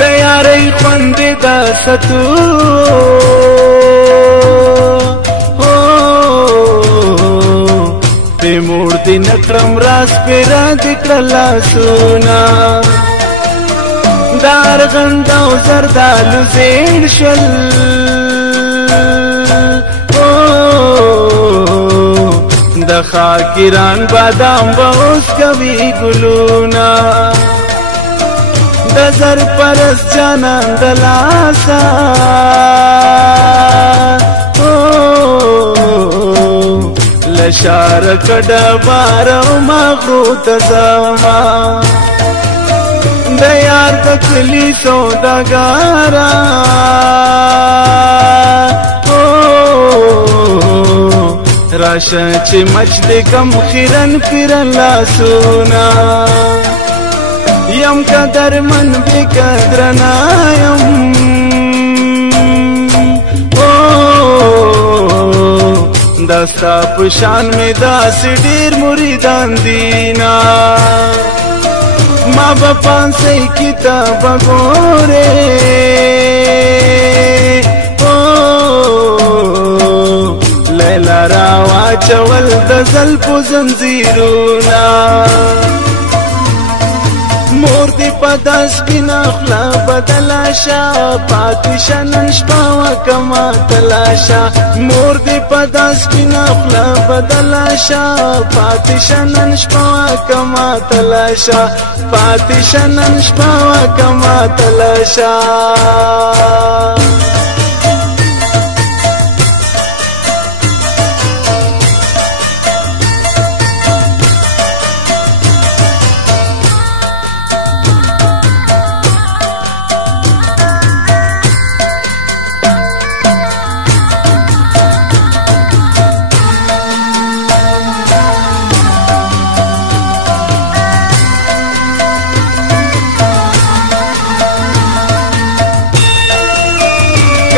د یارۍ خوند د ستو په موړ دې نکړم راز پیرا دې کړلا سونا دار غندا او زردالو زیړ شل د خاکران بادام به اوس کوي ګلونا د زر پرس جانان د لاسا لشار کډه بارو مغرو تزما د یار د کلی سوداګارا راشه چې مچ دې کم خیرن پیرن لاسونا یم قدر من بی قدرنا یم دستا پشان میں داس ډیر مریدان دینا ما بپان سے کتاب گورے لیلا راوا چول دزل پو زنزیرونا مور دی پداس بنا خلا بدلاشا پاتشا ننشپاوا کما تلاشا مور دی پداس بنا خلا بدلاشا پاتشا ننشپاوا کما تلاشا پاتشا ننشپاوا کما تلاشا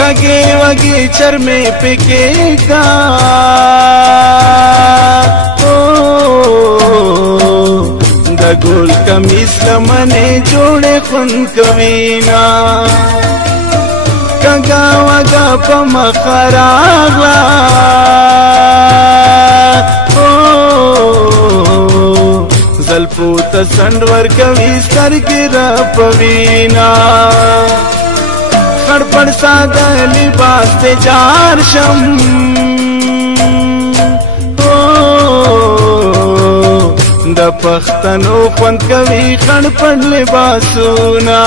वगे वगे चरमे पिकेगा द गोल कमीज लमने जोड़े खुन कवीना कगा वगा पमखरागला जलपूत संडवर कवी सर गिरा पवीना खड़पड़ सादा लिबास ते जार शम द पख्तनो पंत कवी खड़पड़ लिबासुना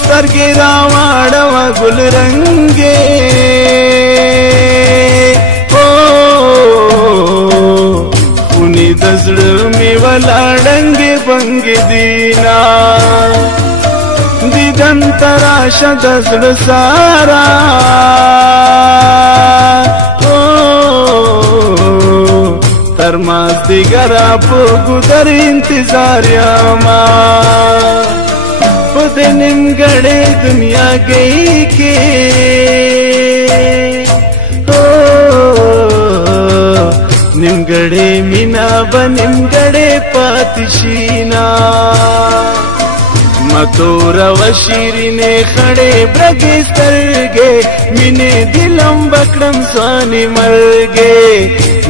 सर के रावाड़वा गुल रंगे उनी दजड़ में वाला डंगे बंगे दीना दीदन तराशा दजड़ सारा तरमास दिगरा पो गुदर इंतजार यामा खुद निमगढ़े दुनिया गई के निमगढ़े मीना ब निमगढ़े पातिशीना मतोरा वशीरिने खड़े ब्रगे सरगे मिने दिलम बकड़म स्वानी मरगे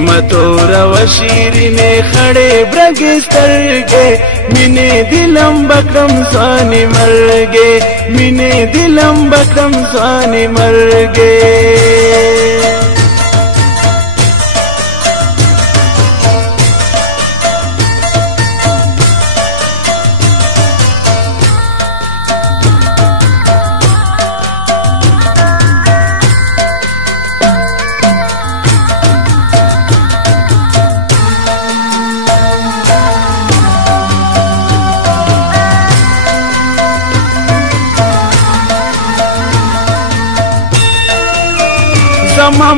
मतोरा वशीरिने खड़े ब्रगे सरगे मिने दिलम बकड़म स्वानी मरगे मिने दिलम बकड़म स्वानी मरगे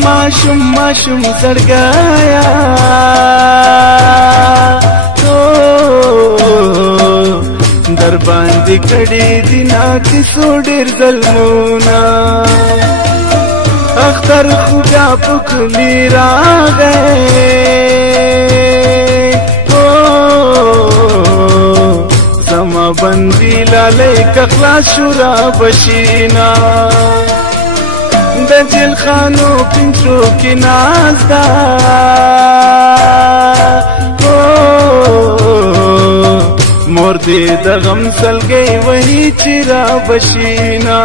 माशुम माशुम सड़गाया तो दरबांदी खड़ी दिना की सोडेर जलमोना अख्तर खुदा पुखली रागे समा زما بندي لالي کخلا شورا بشینا د جیل خانو پنچو کی نازدا مور دې د غم سلګي وਹੀ چیرا بشینا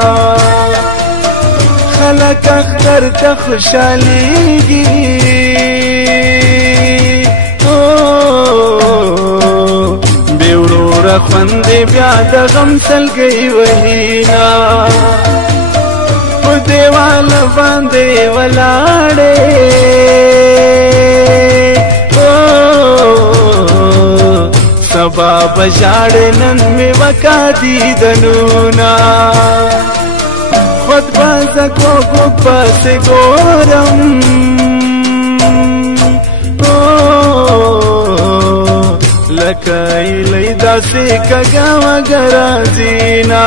خلک اختر ته خوشاليږي بے ورور خوندې بیا د غم سلګي وهینا په دیوال باندې ولاړې سبا بجاړ نن می وکا دیدنونا خود باز کو پس ګورم لکای لیدا سے کگا وگرازینا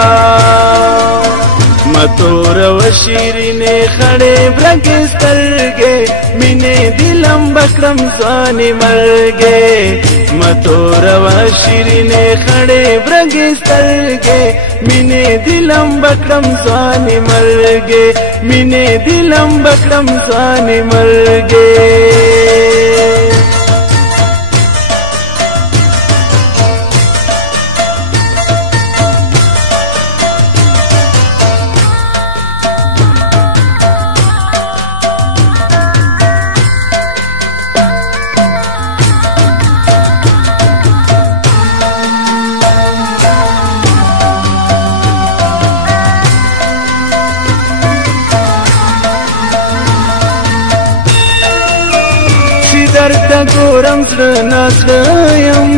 متور و شیرینه خړې برګسترګې مینه دلم بکرم ځانې مرګې متور و شیرینه خړې برګسترګې مینه دلم بکرم ځانې مرګې مینه دلم بکرم ځانې مرګې درته ګورم زړه نازړیم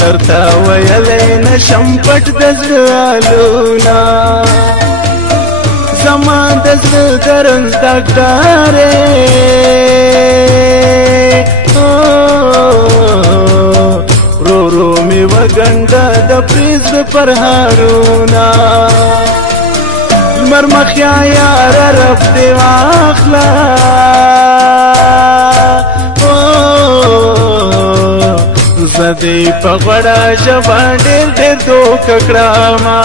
درته ویلی نشم پټ د زړه حالونه زما د زړه درز ډاکټرې رو رو مې وګنډه د پریز پرهارونه مرمخیا یار رب دی واخلا زدی په غړا ژبه ډېر ډېر دوک کړما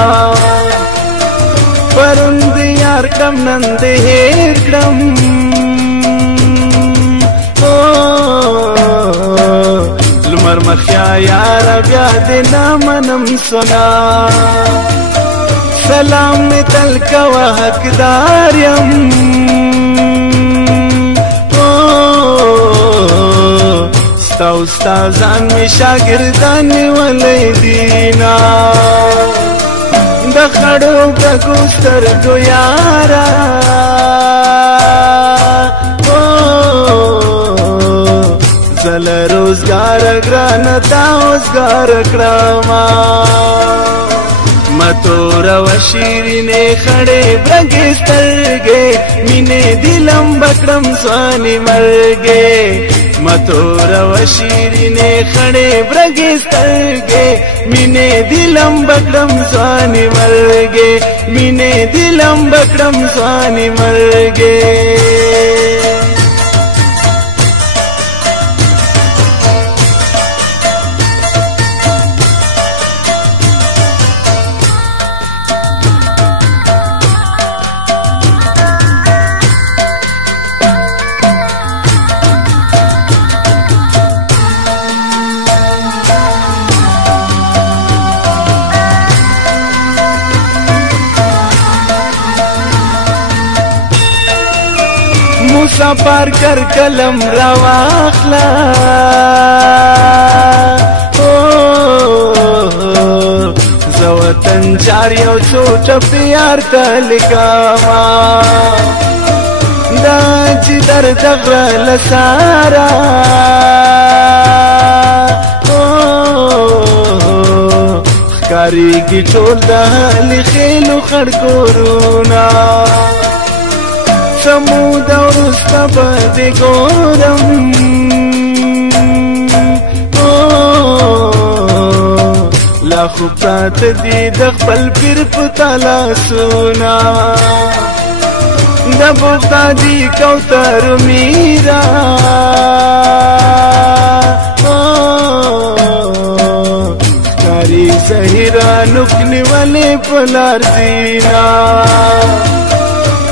پروند یار کم نند هیر کړم لمر مخیا یار بیا دې نامنم سنا سلام می تل کوا حقدار یم ستا استادان می شاگردان ولی دینا د خړو بګو سترګو یارا زل روزګار ګران تا اوسګار کړما متور و شیرینه خړې برګسترګې مینه دلم بکرم ځانې مرګې متور و شیرینه خړې برګسترګې مینه دلم بکرم ځانې مرګې مینه دلم بکرم ځانې مرګې مسافر کر کلم رواخلا زوطن چار یو څوټ پیار تلکما دا چې در دغه لسارا کاریږي ټول د لخیلو خړکورونا سمود ورسته به ګورم لا خو پات دي د خپل پیر په تلاسونا د بوتا دي کوتر میرا रुकने वाले पलार जीना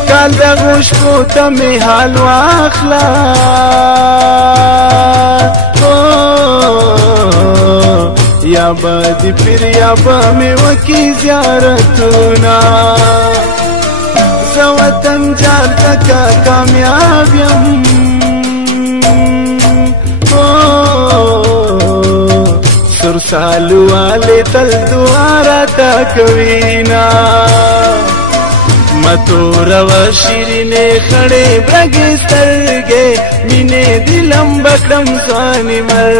काल दगोश को तमे हाल वाखला या बदी फिर या में वकी ज़ियारतुना वतन जाल तक कामयाब सुरसालू वाले तल दुआरा तकवीना मतोरव शिरने खड़े ब्रगे सरगे मिने दिलम बकरम स्वानी मर